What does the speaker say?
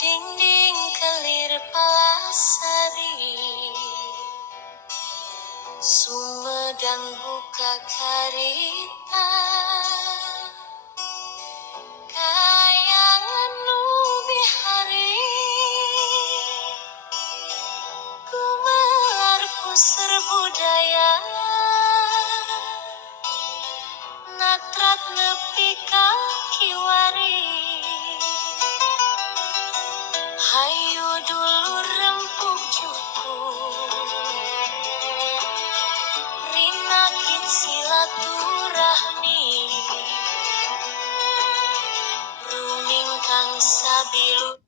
Dinding kelir palasari, Sumedang buka karita, kayangan nu bihari, gumelar puseur budaya, natrak nepi ka kiwari. Hayu dulur rempuk cukup, rinakit silaturahmi, ruming kang sabilu.